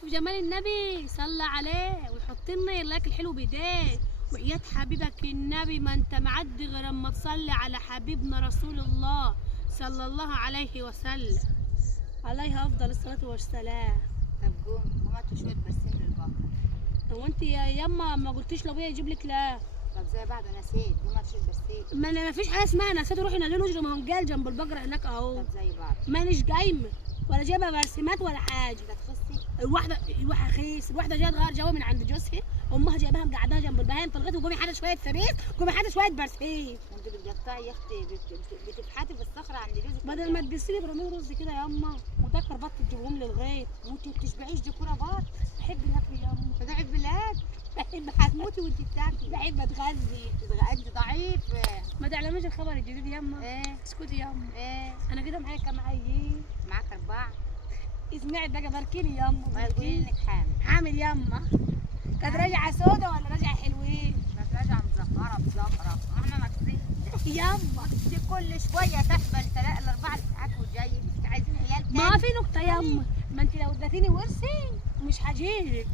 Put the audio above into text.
في جمال النبي صلى عليه ويحط لنا الاكل الحلو بايديه. وحياة حبيبك النبي ما انت معدي غير اما تصلي على حبيبنا رسول الله صلى الله عليه وسلم، عليه افضل الصلاه والسلام. طب قوم هاتوا شويه برسيم للبقر. هو انت يا يما ما قلتيش لابويا يجيب لك؟ لا. طب زي بعض نسيت، قوم هاتوا شويه برسيم. ما انا ما فيش حاجه اسمها نسيت، روحي نادي نجري، ما هم قال جنب البقره هناك اهو. طب زي بعض. مانيش قايمه ولا جايبه برسيمات ولا حاجه. انت تخصي؟ الواحده رخيص، الواحده جايه تغير جو من عند جوزها، امها جايباها مقعداها جنب البهايم، طلعت وقومي حاطه شويه فريس، قومي حاطه شويه برسيم. انت بتقطعي يا اختي، بتفحتي في الصخره عند جوزك. بدل ما تقسمي براميل رز كده يا اما، وتكر بط تجيبهم لي الغيط. وانت بتشبعيش ديكوره بط؟ بحب الاكل يا اما. فده عيد بلاد. بحب هتموتي وانت بتاكلي. بحب اتغذي. انت ضعيفه. ما تعلميش الخبر الجديد يا اما. ايه؟ اسكتي يا اما. ايه؟ انا كده معايا كام عيل؟ معاك 4. اسمعي بقى، باركيني يا اما. ما تقولي انك حامل. حامل يا اما. كانت راجعه سودا ولا راجعه حلوين؟ كانت راجعه مزفره بزفره، احنا ناقصين. يا اما دي كل شويه تحمل 3 4 ساعات وجاي، انت عايزين عيال تاني. ما في نقطه يا اما، ما انت لو اديتيني ورثي مش هجيلك.